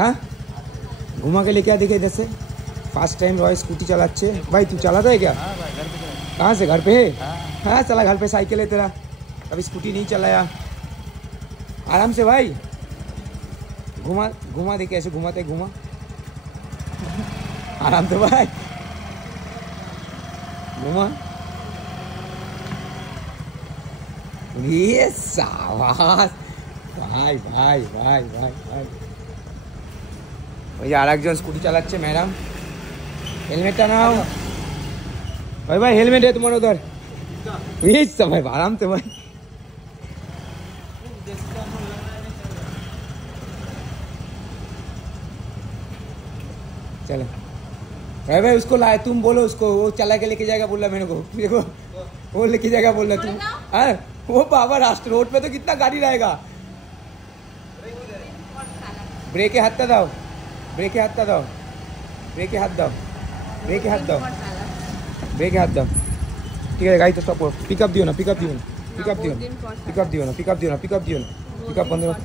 हाँ घुमा के लेके आ देखे जैसे फर्स्ट टाइम रॉय स्कूटी चलाচ্ছে भाई तू चलाता है क्या? हाँ भाई घर पे चला। कहाँ से? घर पे है? हाँ। हाँ चला घर पे साइकिल है तेरा, अभी स्कूटी नहीं चलाया। आराम से भाई घुमा घुमा दे, कैसे घुमाते घुमा आराम से भाई घुमा। ये शाबाश भाई भाई भाई भाई भाई भाई আর একজন স্কুটি চালাচ্ছে ম্যাডাম, হেলমেটটা নাও भाई भाई हेलमेट है तुम्हारे उधर प्लीज समय आराम से भाई। चलो भाई भाई उसको लाए, तुम बोलो उसको, वो चला के लेके जाएगा बोल रहा मेरे को, देखो वो लेके जाएगा बोल रहा तुम। हाँ वो बाबा राष्ट्र रोड पे तो कितना गाड़ी रहेगा। ब्रेक हाथ दाओ, ब्रेक हाथ दाओ, ब्रेक हाथ दाओ, ब्रेक हाथ दाओ, ब्रेक हाथ दाओ। ठीक है गाड़ी तो स्टॉप करो, पिकअप दियो ना, पिकअप दियो ना, पिकअप दियो ना, पिकअप दियो ना, पिकअप दियो ना, पिकअप दियो ना, पिकअप बंद करो।